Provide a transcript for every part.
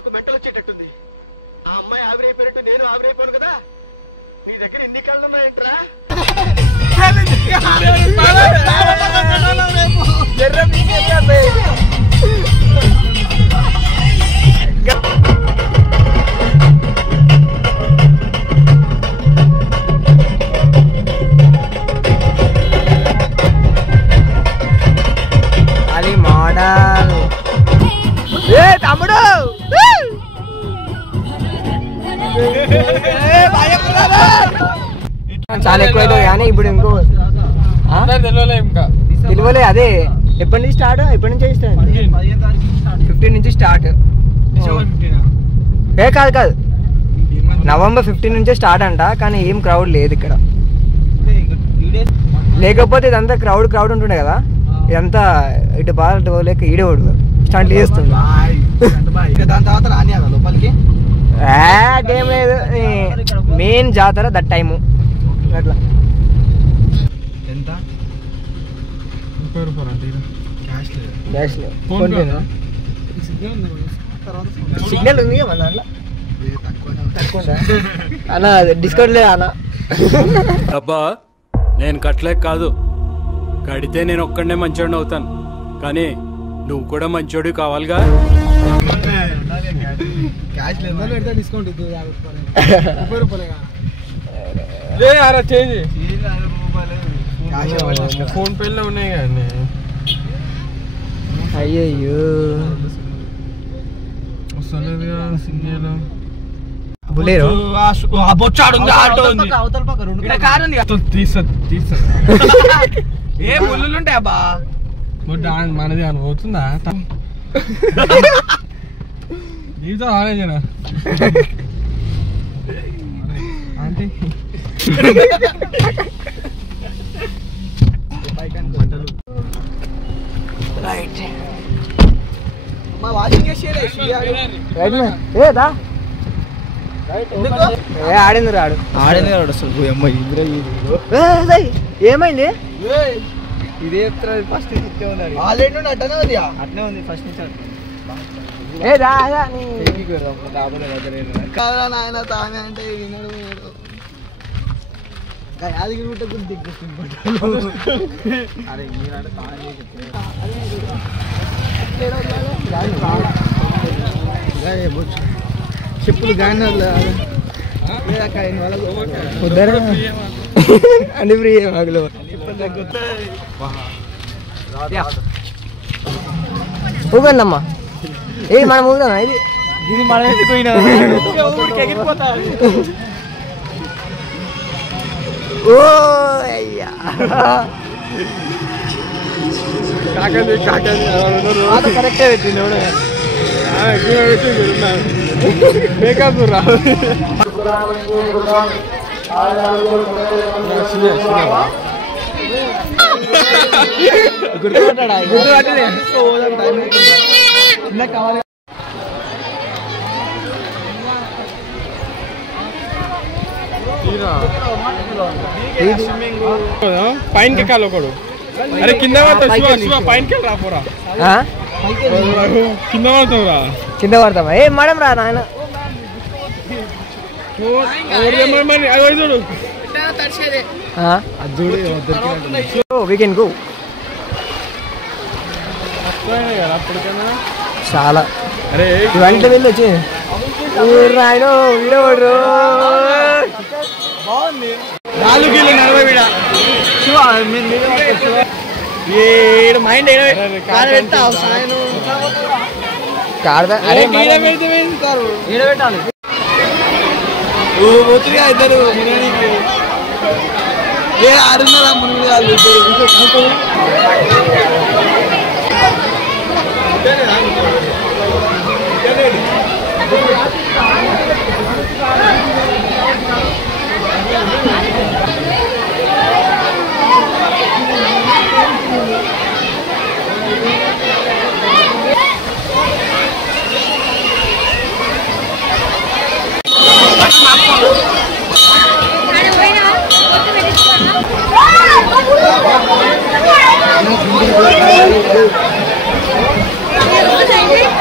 నాకు మెంటల్ వచ్చేటట్టుంది. ఆ అమ్మాయి ఆవిరైపోయినట్టు నేను ఆవిరైపోను కదా. నీ దగ్గర ఎన్ని కళ్ళు ఉన్నాయంట్రా? అది మోడల్. ఏ తమ్ముడు చాలా ఎక్కువైతే కానీ ఇప్పుడు ఇంకో తెలియలే. అదే ఎప్పటి నుంచి స్టార్ట్? ఎప్పటి నుంచి 15 నుంచి స్టార్ట్. ఏ కాదు కాదు, నవంబర్ 15 నుంచే స్టార్ట్ అంట. కానీ ఏం క్రౌడ్ లేదు ఇక్కడ. లేకపోతే ఇదంతా క్రౌడ్ ఉంటుండే కదా. ఇదంతా ఇటు బాగా లేక ఈడేవాడు స్టార్ట్ చేస్తుంది. ఏం లేదు, మెయిన్ జాతర దట్ టైము అట్లా. సిగ్నల్ ఉంది మన దాంట్లో తక్కువ అన్న, డిస్కౌంట్ లేదా అన్న? అబ్బా నేను కట్టలేక కాదు, కడితే నేను ఒక్కడనే మంచోడిని అవుతాను, కానీ నువ్వు కూడా మంచోడు కావాలిగా. ఫోన్ పేలో ఉన్నాయి కదండి. అయ్యయ్యో బులేరో ఏ ముళ్ళు ఉంటాయి అబ్బా. మనది అని పోతుందా నీతో ఆలోచన అంటే ఆడింది రాడు ఏమైంది? ఇదే ఫస్ట్ అట్నే ఉంది ఫస్ట్ నుంచి. చెప్పులు గాని అన్ని ఫ్రీ మగలు. ఊగండమ్మా. ఏ మనం ఊగుదామా? ఇది ఇది మనం ఎత్తుకుపోయినా ఓ అయ్యా కరెక్టే పెట్టింది. మేకప్ రా గుర్తుపట్టాడా? గుర్తుపట్టలే. పైనకి ఎక్కాలి ఒకడు. అరే కింద పైనకి రాపోరా, కింద పడతావురా. కింద పడతామా? ఏ మేడం రా నాయన. We can go. చాలా ఇవన్నీ వెళ్ళి వచ్చి రాయను వీడవాడు 4 కిలో 40 వీడ మైండ్ పెట్టాలి. ఇద్దరు ఏ 6:30 మునిగి వాళ్ళు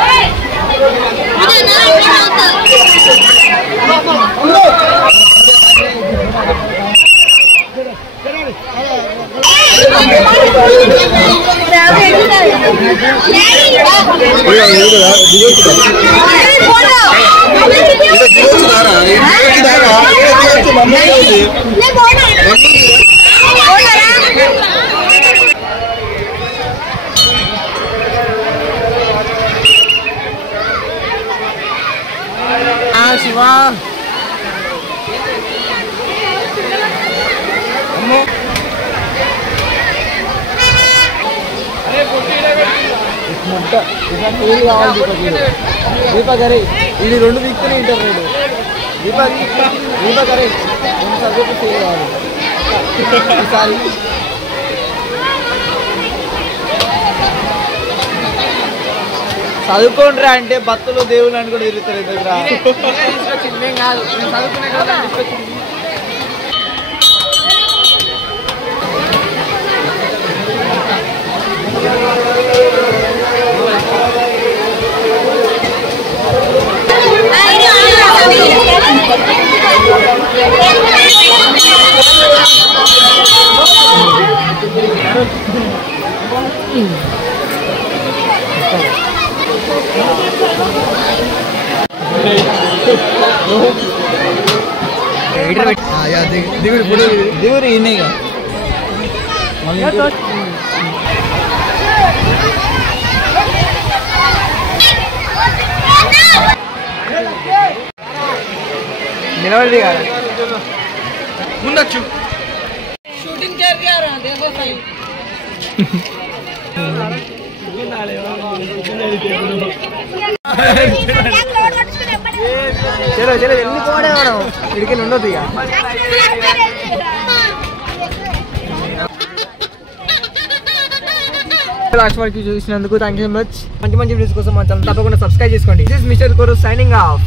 Hey! శివా దీపక్ అరే ఇది 2 వీక్తోనే ఇంటర్వ్యూ దీపక్ అరే 2 సబ్జెక్టు ఫెయిల్ కావాలి ఈసారి. చదువుకోండిరా అంటే భక్తులు దేవుళ్ళు అని కూడా తిరుగుతారు దగ్గర. కాదు చదువుకునే కదా దిగుడు ఇన్నేగా నిలబడి కదా ముందొచ్చు शूटिंग कर रहा है देखो भाई చలో చలో వెళ్ళిపోవడే మనం ఇడికి ఉండదు ఇక. లాస్ట్ వరకు చూసినందుకు థ్యాంక్ యూ సో మచ్. మంచి మంచి వీడియోస్ కోసం మా ఛానల్ తప్పకుండా సబ్స్క్రైబ్ చేసుకోండి. దిస్ ఇస్ మిస్టర్ కోరు సైనింగ్ ఆఫ్.